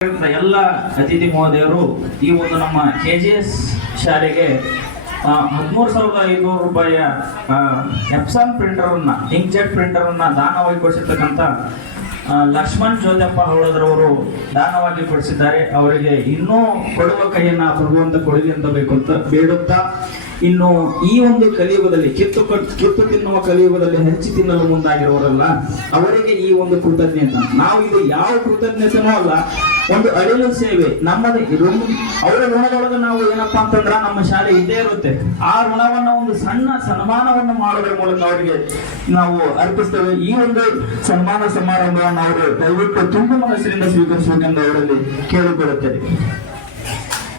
ಎಲ್ಲ ಅತಿಥಿ ಮಹೋದಯರು ಈ ಒಂದು ನಮ್ಮ ಕೆ ಜಿ ಎಸ್ ಶಾಲೆಗೆ ಹದಿಮೂರು ಸಾವಿರದ ಐನೂರು ರೂಪಾಯಿಯ ಎಪ್ಸಾನ್ ಪ್ರಿಂಟರನ್ನು ಇಂಕ್ಜೆಟ್ ಪ್ರಿಂಟರನ್ನು ದಾನವಾಗಿ ಕೊಡಿಸಿರ್ತಕ್ಕಂಥ ಲಕ್ಷ್ಮಣ್ ಜ್ಯೋತಪ್ಪ ಹೌಳದ್ರವರು ದಾನವಾಗಿ ಕೊಡಿಸಿದ್ದಾರೆ. ಅವರಿಗೆ ಇನ್ನೂ ಕೊಡುವ ಕೈಯನ್ನ ಭಗವಂತ ಕೊಡಲಿ ಅಂತ ಬೇಕು ಅಂತ ಬೇಡುತ್ತಾ ಇನ್ನು ಈ ಒಂದು ಕಲಿಯುಗದಲ್ಲಿ ಕಿತ್ತು ಕಿತ್ತು ತಿನ್ನುವ ಕಲಿಯುಗದಲ್ಲಿ ಹಂಚಿ ತಿನ್ನಲು ಮುಂದಾಗಿರುವವರಲ್ಲ, ಅವರಿಗೆ ಈ ಒಂದು ಕೃತಜ್ಞತೆ. ನಾವು ಇದು ಯಾವ ಕೃತಜ್ಞತೆನೂ ಅಲ್ಲ, ಒಂದು ಅಳಿಲು ಸೇವೆ. ನಮ್ಮದು ಅವರ ಋಣದೊಳಗೆ ನಾವು ಏನಪ್ಪಾ ಅಂತಂದ್ರ ನಮ್ಮ ಶಾಲೆ ಇದ್ದೇ ಇರುತ್ತೆ. ಆ ಋಣವನ್ನ ಒಂದು ಸಣ್ಣ ಸನ್ಮಾನವನ್ನು ಮಾಡೋದ್ರ ಮೂಲಕ ಅವರಿಗೆ ನಾವು ಅರ್ಪಿಸ್ತೇವೆ. ಈ ಒಂದು ಸನ್ಮಾನ ಸಮಾರಂಭವನ್ನು ಅವರು ದಯವಿಟ್ಟು ತುಂಬ ಮನಸ್ಸಿನಿಂದ ಸ್ವೀಕರಿಸಬೇಕೆಂದು ಅವರಲ್ಲಿ ಕೇಳಿಕೊಳ್ಳುತ್ತೇನೆ.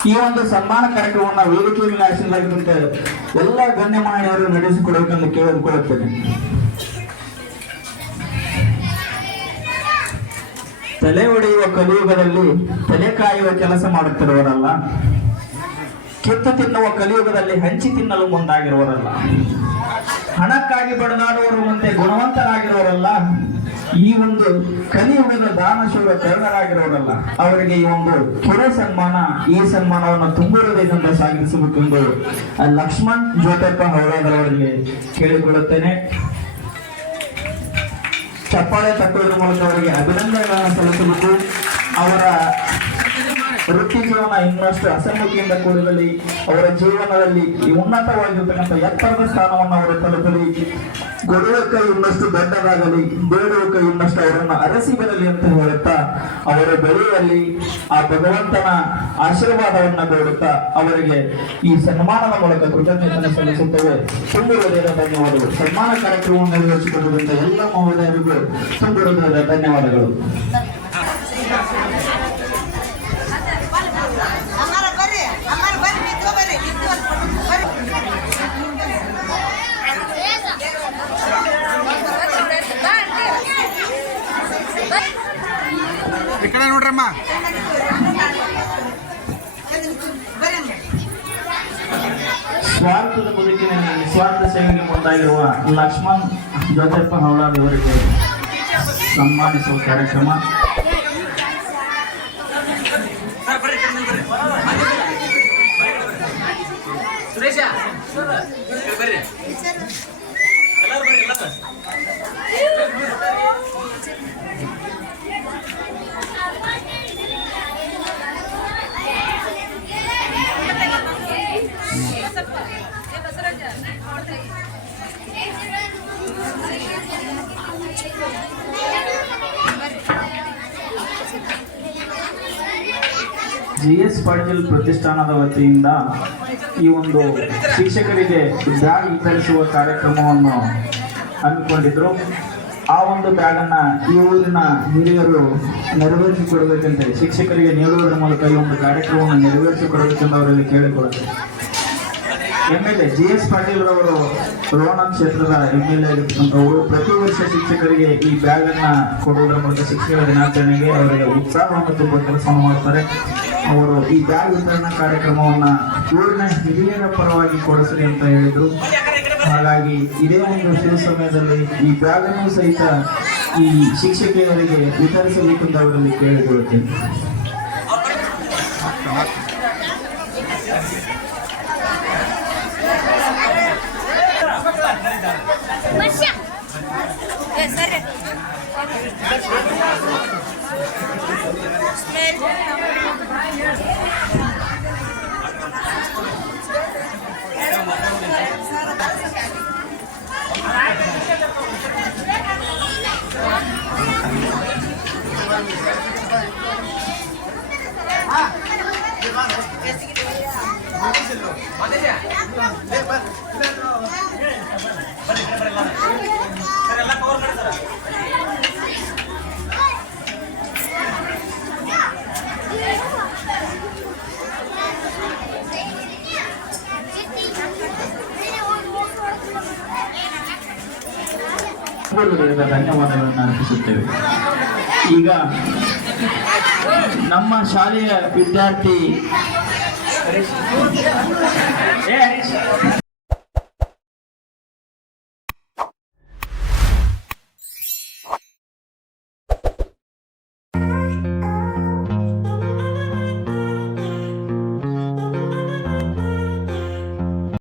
ಈ ಒಂದು ಸನ್ಮಾನ ಕಾರ್ಯಕ್ರಮವನ್ನು ವೇದಿಕೆಯಲ್ಲಿ ಆಶೀರ್ವಾದಂತೆ ಎಲ್ಲ ಗಣ್ಯಮಾನ್ಯರು ನಡೆಸಿಕೊಡಬೇಕೆಂದು ಕೇಳಿಕೊಳ್ಳುತ್ತೇನೆ. ತಲೆ ಒಡೆಯುವ ಕಲಿಯುಗದಲ್ಲಿ ತಲೆ ಕಾಯುವ ಕೆಲಸ ಮಾಡುತ್ತಿರುವರಲ್ಲ ಕಿತ್ತು ತಿನ್ನುವ ಕಲಿಯುಗದಲ್ಲಿ ಹಂಚಿ ತಿನ್ನಲು ಮುಂದಾಗಿರುವರಲ್ಲ ಹಣಕ್ಕಾಗಿ ಬಡದಾಡುವವರು ಮುಂದೆ ಗುಣವಂತರಾಗಿರುವರಲ್ಲ ಈ ಒಂದು ಕಲಿಯುಗದ ದಾನಶೂರ ಕರ್ಣರಾಗಿರೋದಲ್ಲ ಅವರಿಗೆ ಈ ಒಂದು ಕಿರು ಸನ್ಮಾನ, ಈ ಸನ್ಮಾನವನ್ನು ತುಂಬಿರುವುದರಿಂದ ಸಾಗಿಸಬೇಕೆಂದು ಲಕ್ಷ್ಮಣ್ ಜ್ಯೋತಪ್ಪ ಹೌಳಾದವರಿಗೆ ಕೇಳಿಕೊಳ್ಳುತ್ತೇನೆ ಚಪ್ಪಾಳೆ ತಟ್ಟುವುದರ ಮೂಲಕ ಅವರಿಗೆ ಅಭಿನಂದನೆಗಳನ್ನು ಸಲ್ಲಿಸಬೇಕು. ಅವರ ವೃತ್ತಿ ಜೀವನ ಇನ್ನಷ್ಟು ಅಸಮ್ಮತಿಯಿಂದ ಕೂಡಿರಲಿ, ಅವರ ಜೀವನದಲ್ಲಿ ಉನ್ನತವಾಗಿರ್ತಕ್ಕಂಥ ಎತ್ತರದ ಸ್ಥಾನವನ್ನು ಅವರು ತಲುಪಲಿ. ಕೊಡುವ ಕೈ ಇನ್ನಷ್ಟು ದೊಡ್ಡದಾಗಲಿ ಬೇಡುವ ಕೈ ಇನ್ನಷ್ಟು ಅವರನ್ನು ಅರಸಿ ಬರಲಿ ಅಂತ ಹೇಳುತ್ತಾ, ಅವರ ಬೆಳೆಯಲ್ಲಿ ಆ ಭಗವಂತನ ಆಶೀರ್ವಾದವನ್ನ ಬೇಡುತ್ತಾ ಅವರಿಗೆ ಈ ಸನ್ಮಾನದ ಮೂಲಕ ಕೃತಜ್ಞತೆಯನ್ನು ಸಲ್ಲಿಸುತ್ತೇವೆ. ಹೃದಯದ ಧನ್ಯವಾದಗಳು. ಸನ್ಮಾನ ಕಾರ್ಯಕ್ರಮವನ್ನು ನೆರವೇರಿಸಿಕೊಳ್ಳುವುದರಿಂದ ಎಲ್ಲ ಮಹೋದಯರಿಗೂ ಹೃದಯದ ಧನ್ಯವಾದಗಳು. ಅಮ್ಮ. ಸ್ವಾರ್ಥದ ಬದುಕಿನಲ್ಲಿ ನಿಸ್ವಾರ್ಥ ಸೇವೆಗೆ ಮುಂದಾಗಿರುವ ಲಕ್ಷ್ಮಣ್ ಜೋತೆಪ್ಪ ಇವರಿಗೆ ಸನ್ಮಾನಿಸುವ ಕಾರ್ಯಕ್ರಮ ಜಿ ಎಸ್ ಪಾಟೀಲ್ ಪ್ರತಿಷ್ಠಾನದ ವತಿಯಿಂದ ಈ ಒಂದು ಶಿಕ್ಷಕರಿಗೆ ಬ್ಯಾಗ್ ವಿತರಿಸುವ ಕಾರ್ಯಕ್ರಮವನ್ನು ಹಮ್ಮಿಕೊಂಡಿದ್ರು. ಆ ಒಂದು ಬ್ಯಾಗನ್ನು ಈ ಊರಿನ ಹಿರಿಯರು ನೆರವೇರಿಸಿಕೊಡಬೇಕಂತೆ ಶಿಕ್ಷಕರಿಗೆ ನೀಡುವುದರ ಮೂಲಕ ಈ ಒಂದು ಕಾರ್ಯಕ್ರಮವನ್ನು ನೆರವೇರಿಸಿಕೊಡಬೇಕೆಂದು ಅವರಲ್ಲಿ ಕೇಳಿಕೊಳ್ಳುತ್ತೆ. M L A, G S Patil ರವರು ರೋಣ ಕ್ಷೇತ್ರದ ಎಂ ಎಲ್ ಎ ಪ್ರತಿ ವರ್ಷ ಶಿಕ್ಷಕರಿಗೆ ಈ ಬ್ಯಾಗ್ ಅನ್ನ ಕೊಡುವುದರ ಮೂಲಕ ಶಿಕ್ಷಕರ ದಿನಾಚರಣೆಗೆ ಅವರಿಗೆ ಉತ್ಸಾಹವನ್ನು ತುಂಬುವ ಕೆಲಸವನ್ನು ಮಾಡ್ತಾರೆ. ಅವರು ಈ ಬ್ಯಾಗ್ ವಿತರಣಾ ಕಾರ್ಯಕ್ರಮವನ್ನ ಊರಿನ ಹಿರಿಯರ ಪರವಾಗಿ ಕೊಡಿಸ್ರಿ ಅಂತ ಹೇಳಿದ್ರು. ಹಾಗಾಗಿ ಇದೇ ಒಂದು ಶಿವ ಸಮಯದಲ್ಲಿ ಈ ಬ್ಯಾಗ್ ಅನ್ನು ಸಹಿತ ಈ ಶಿಕ್ಷಕಿಯರಿಗೆ ವಿತರಿಸಬೇಕೆಂದು ಅವರಲ್ಲಿ ಕೇಳಿಕೊಳ್ಳುತ್ತೇನೆ. Malaysia. ಸರ್ರಿ. ಹೃದಯದ ಧನ್ಯವಾದಗಳನ್ನು ಅರ್ಪಿಸುತ್ತೇವೆ ಈಗ ನಮ್ಮ ಶಾಲೆಯ ವಿದ್ಯಾರ್ಥಿ É.